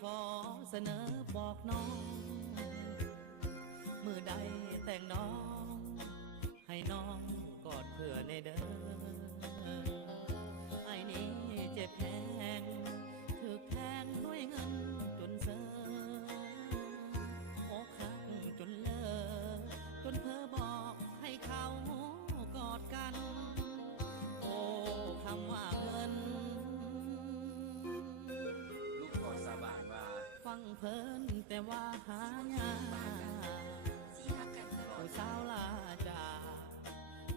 ขอเสนอบอกน้องมือใดแต่งน้องให้น้องกอดเพื่อในเด้อไอ้นี้เจ็บแพงถูกแทงด้วยเงินจนเซอกหักจนเลิกจนเพ้อบอกให้เขากอดกันโอ้คำว่าเงินลูกขอสาบานว่าฟังเพลินแต่ว่าหายากผู้สาวลาจาก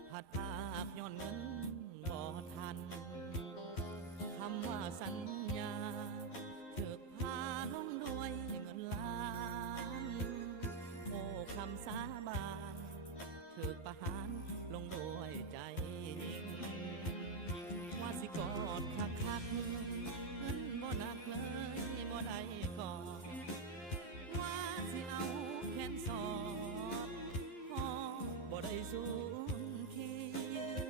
ผัดภาคย้อนเงินบ่ทันคำว่าสัญญาถูกพาลงด้วยเงินล้านโอ้คำสาบานถูกประหารลงด้วยใจว่าสิกอดคักๆเงินบ่หนักเลยบ่ได้กอดว่าสิเอาแขนสอดพอบ่ได้สูญคิด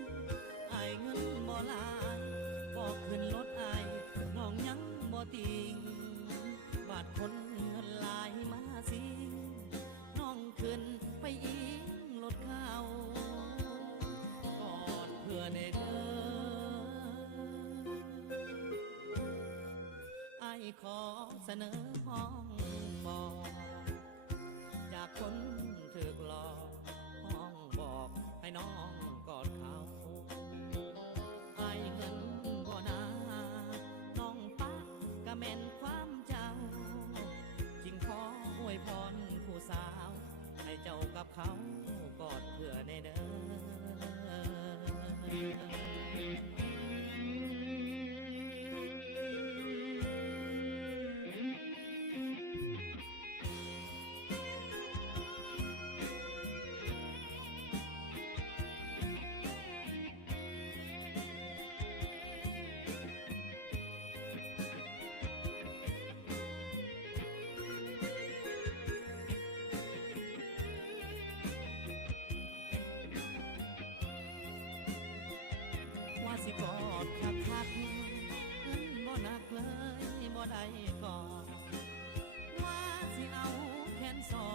ไอ้เงินบ่หลายบอกขึ้นรถไอ้น้องยังบ่ติงบาดคนเงินหลายมาสิน้องขึ้นไปอิงรถเขากอดเพื่อในเด้อไอ้ขอเสนอห้องบอกจากคนถูกหลอกห้องบอกให้น้องกอดเขาไอ้เงินบ่นาน้องปักกะแม่นความเจ้าจริงขออวยพรผู้สาวให้เจ้ากับเขากอดเพื่อในเด้อว่าสิกอดคักๆเงินบ่หนักเลยบ่ได้กอดว่าสิเอาแขนสอ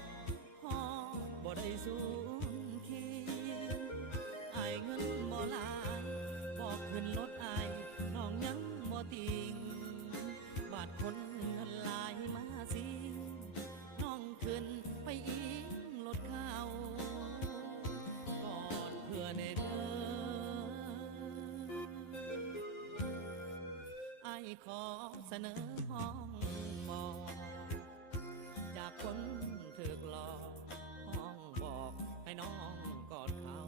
ดพอบ่ได้สูญคิดไอ้เงินบ่หลายบอกขึ้นรถไอ้น้องยังบ่ติงบาดคนเงินหลายมาสิน้องขึ้นไปอิงรถเขากอดเพื่อในเด้อไอ้ขอเสนอห้องบอกจากคนถูกหลอกห้องบอกให้น้องกอดเขา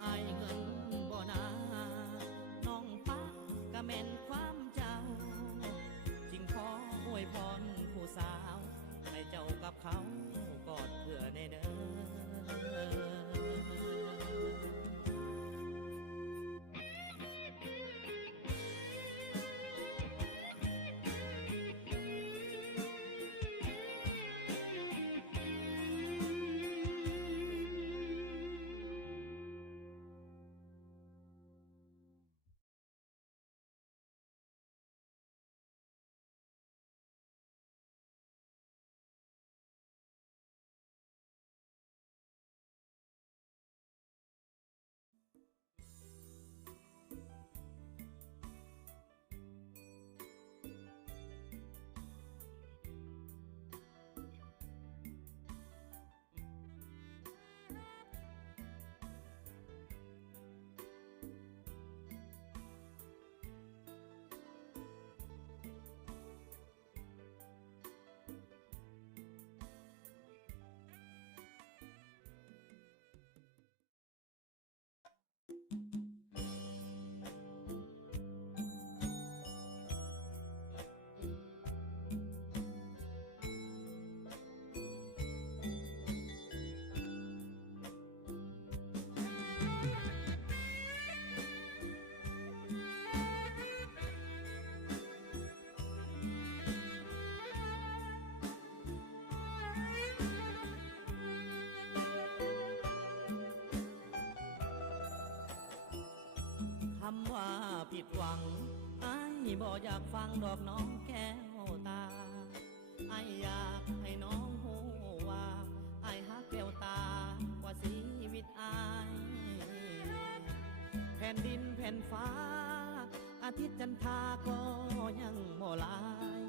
ไอ้เงินบ่นาน้องปักกะแม่นความเจ้าจริงขออวยพรผู้สาวให้เจ้ากับเขากอดเพื่อในเด้อคำว่าผิดหวังอ้าย บ่อยากฟังดอกน้องแก้วตาไออยากให้น้องหูว่าไอฮักแก้วตากว่าชีวิตไอแผ่นดินแผ่นฟ้าอาทิตย์จันทราก็ยังบ่ลาย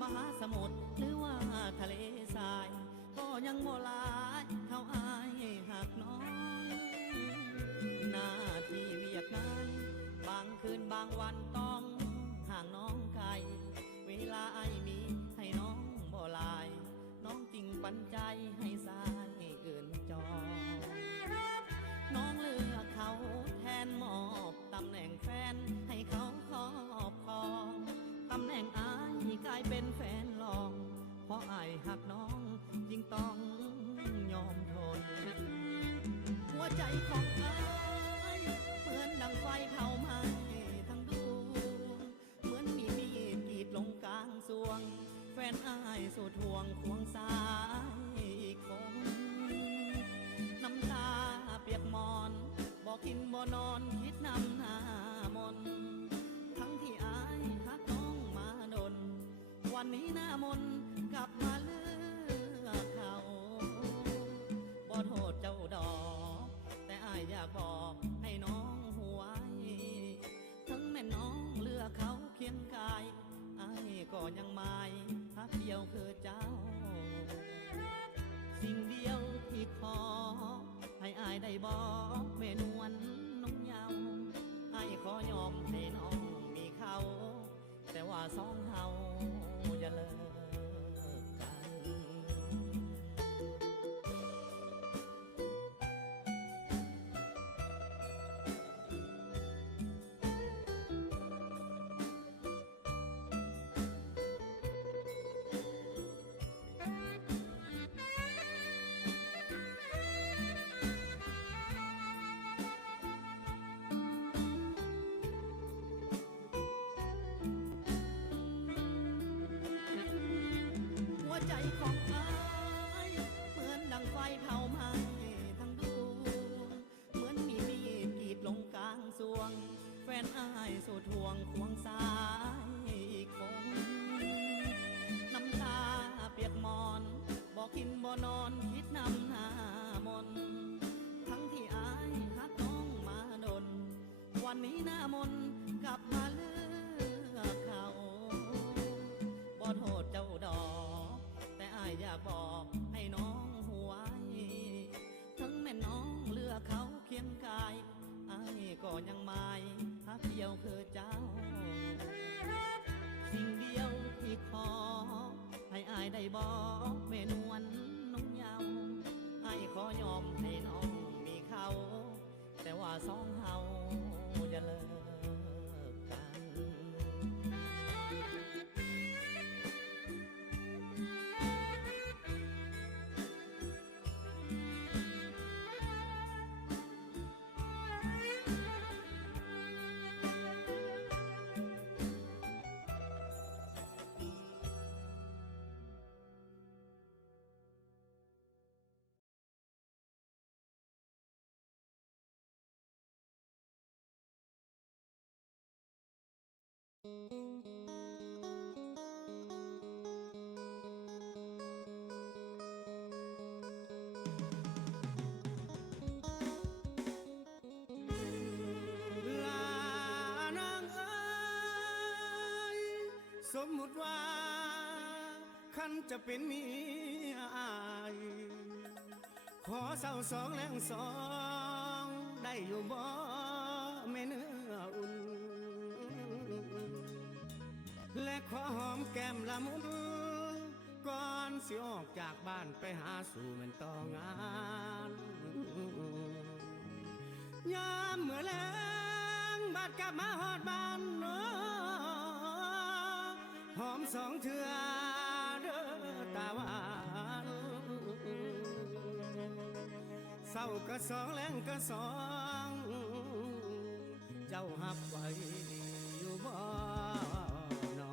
มหาสมุทรหรือว่าทะเลทรายก็ยังบ่ลายเท่าอายหักน้องหน้าที่เวียกงานบางคืนบางวันต้องห่างน้องไกลเวลาไอมีให้น้องบ่ลายน้องจริงปันใจให้สายอื่นจองน้องเลือกเขาแทนมอบตำแหน่งแฟนให้เขาครอบครองตำแหน่งอายกลายเป็นแฟนรอง เพราะอายหักน้องยิ่งต้องยอมทนหัวใจของอายเหมือนดังไฟเผาไหม้ทั้งดวงเหมือนมีมีดกรีดลงกลางสวงแฟนอายสู่ทวงควงสายคงน้ำตาเปียกมอนบอกกินบ่นอนคิดนำหน้ามนทั้งที่อายหักน้องมาดนวันนี้หน้ามนกลับมาเลือกเขาบ่โทษเจ้าดอกแต่อายอยากบอกให้น้องหัวถึงแม่น้องเลือกเขาเคียงกายอายก็ยังไม่ฮักเดียวคือเจ้าสิ่งเดียวที่ขอให้อายได้บอกแม่นวลน้องเยาว์อายขอยอมให้น้องมีเขาแต่ว่าสองเฮาอย่าเลิกกันหัวใจของอายเหมือนดังไฟเผาไหม้ทั้งดวงเหมือนมีมีดกรีดลงกลางสวงแฟนอายสู่ทวงควงสายคงน้ำตาเปียกมอนบอกกินบ่นอนคิดนำหน้ามนทั้งที่อายหักน้องมาดนวันนี้หน้ามนกลับมาเลือกเขาบ่โทษเจ้าดอกแต่อายอยากบอกให้น้องหัวถึงแม่น้องเลือกเขาเคียงกายอายก็ยังไม่ฮักเดียวคือเจ้าสิ่งเดียวที่ขอให้อายได้บอกแม่นวลน้องเยาว์อายขอยอมให้น้องมีเขาแต่ว่าสองเฮาอย่าเลิกกัน ลานางเอ๋ยสมมุติว่าคันจะเป็นเมียอายขอเศร้าสองแรงสองได้อยู่บ่แม่เนื้ออุ่นและขอหอมแก้มละมุนก่อนสิออกจากบ้านไปหาสู่แม่นต่องานยามเมื่อแลงบาดกลับมาฮอดบ้านเนาะหอมสองเทื่อเด้อตาหวานเศร้าก็สองแรงก็สองเจ้าหับไว้อยู่บ่นอ ล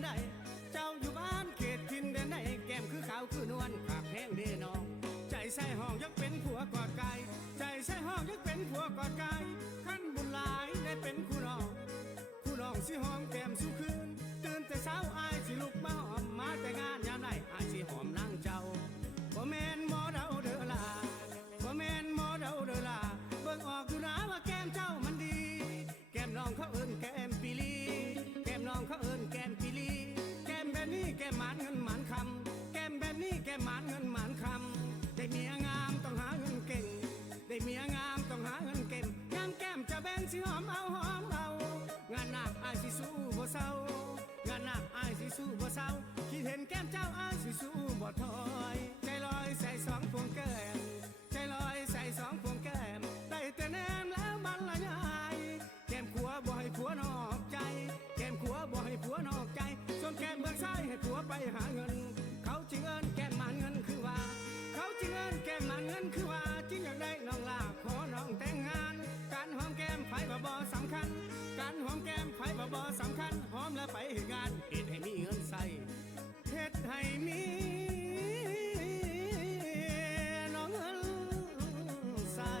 นใดเจ้าอยู่บ้านเขตทินแดนใดแก้มคือขาวคือนวลขากแห้งเดนองใจใส่ห้องยักเป็นผัวกอดกายใจใส่ห้องยักเป็นผัวกอดกายขั้นบุญหลายได้เป็นคู่น้องคู่น้องสิหอมแก้มสู่คืนตื่นแต่เช้าอายสิลุกมาหอมมาแต่งานยามใดอายสิหอมนางเจ้าบ่แม่นหมอเดาเด้อล่ะบ่แม่นหมอเดาเด้อล่ะเบิ่งออกอยู่นะว่าแก้มเจ้ามันดีแก้มน้องเขาเอิ้นแก้มปีลีแก้มน้องเขาเอิ้นแก้มปีลีแก้มแบบนี้แก้มหมานเงินหมานคำแก้มแบบนี้แก้มหมานเงินหมานคำได้เมียงามต้องหาเงินเก่งได้เมียงามต้องหาเงินเก่งงามแก้มจะแบ่งสิหอมเอาหอมเอางานหนักอายสิสู้บ่เศร้างานหนักอายสิสู้บ่เศร้าคิดเห็นแก้มเจ้าอายสิสู้บ่ถอยใจลอยใส่สองพวงแก้มใจลอยใส่สองพวงแก้มได้แต่แนมแล้วมันละยายแก้มขัวบ่ให้ผัวนอกใจแก้มขัวบ่ให้ผัวนอกใจส่วนแก้มเบิกซ้ายให้ผัวไปหาเงินเขาจึงเอิ้นแก้มหมานเงินคือว่าเขาจึงเอิ้นแก้มหมานเงินคือว่าจึงอยากได้น้องลาขอน้องแต่งงานการหอมแก้มไผบ่สำคัญการหอมแก้มไผบ่สำคัญหอมแล้วไปเหตุงานเฮ็ดให้มีเงินใส่เฮ็ดให้มีน้องเงินใส่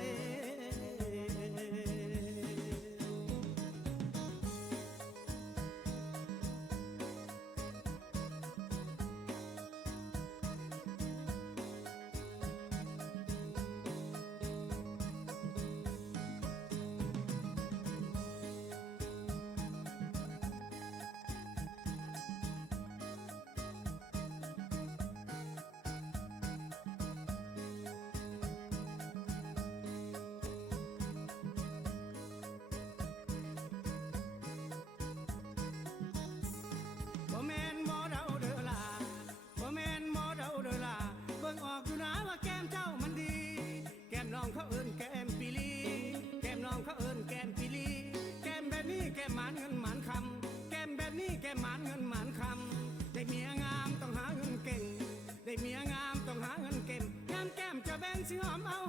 บ่แม่นหมอเดาเด้อล่ะบ่แม่นหมอเดาเด้อล่ะเบิ่งออกอยู่นะว่าแก้มเจ้ามันดีแก้มน้องเขาเอิ้นแก้มปีลีแก้มน้องเขาเอิ้นแก้มปีลีแก้มแบบนี้แก้มหมานเงินหมานคำแก้มแบบนี้แก้มหมานเงินหมานคำได้เมียงามต้องหาเงินเก่งได้เมียงามต้องหาเงินเก่งงามแก้มจะแบ่งสิหอมเอา